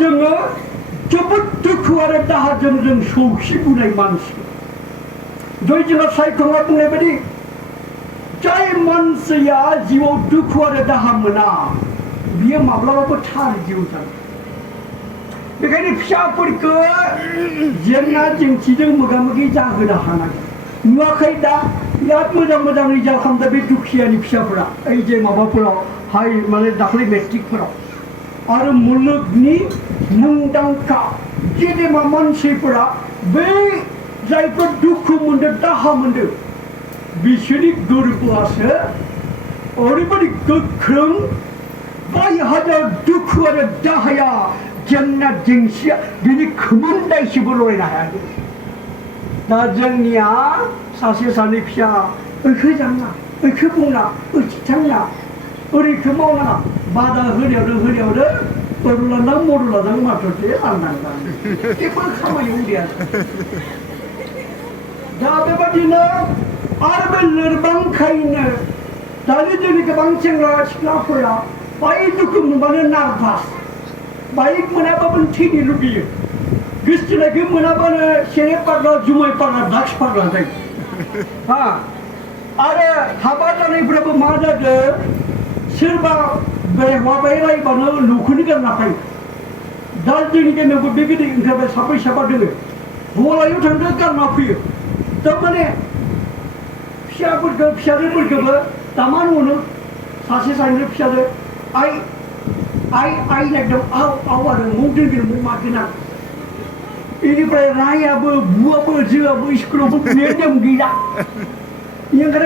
जोङो जोबोद दुखु आरो दाहाजों जों सौसिबोनाय मानसि दय जोंहा सायख'ना बुंनाय बायदि जाय मानसिया जिउआव दुखु आरो दाहा मोना बियो माब्लाबाबो थार जिउ जागोन बेखायनो फिसाफोरखौ जेंना जेंसिजों मोगा मोगि जाहोनो हानांगोन नुवाखै दा बिराद मोजां रिजाल्ट खालामदों बे दुखियानि फिसाफोरा ओइ जे माबाफोराव हाय माने दाख्लै मेट्रिकफोराव आरो मुलुगनि मुंदांखा गेदेमा मानसिफोरा बै जायफोर दुखु मोनदों दाहा मोनदों बिसोरनि गोरबोआसो ओरैबायदि गोख्रों बायहाजा दुखु आरो दाहाया जेंना जेंसिया बिनि खोमोन्दायसेबो लरायनो हायाखै दा जोंनिया सासे सानै फिसा ओइखौ जाना ओइखौ बुंना ओइखौ थांना ओरैखौ मावनाङा बादा होनायावनो तरुलांदां मरुलांदां माथ्र'से लांदां जेबो खामानियाव गैया दा बेबादिनो आरो बे लोरबांखायनो दानि जोंनि गोबां सेंग्रा सिख्लाफोरा बाय दुखु मोनबानो नार्भास बाइक मोनाबाबो थैनो लुगैयो गोसथोनायखौ मोनाबानो सेरेब फाग्ला जुमाय फाग्ला ड्राग्स फाग्ला जायो हा आरो हाबा जानायफोराबो मा जादों सोरबा हौवाबाय रायबानो न'खौनो गारना फैयो दा जोंनि गामियावबो बेबायदि ओंखारबाय साब्रै साबा दोङो गलायाव थांदों गारना फैयो थारमाने फिसाजोफोरखौबो दामा नुनो सासे सानै फिसाजो आइ नायदों आव आरो मुं दोनगोन मुं मागोनां बेनिफ्राय रायाबो बुआबो जोआबो स्कुलावबो नेम गैला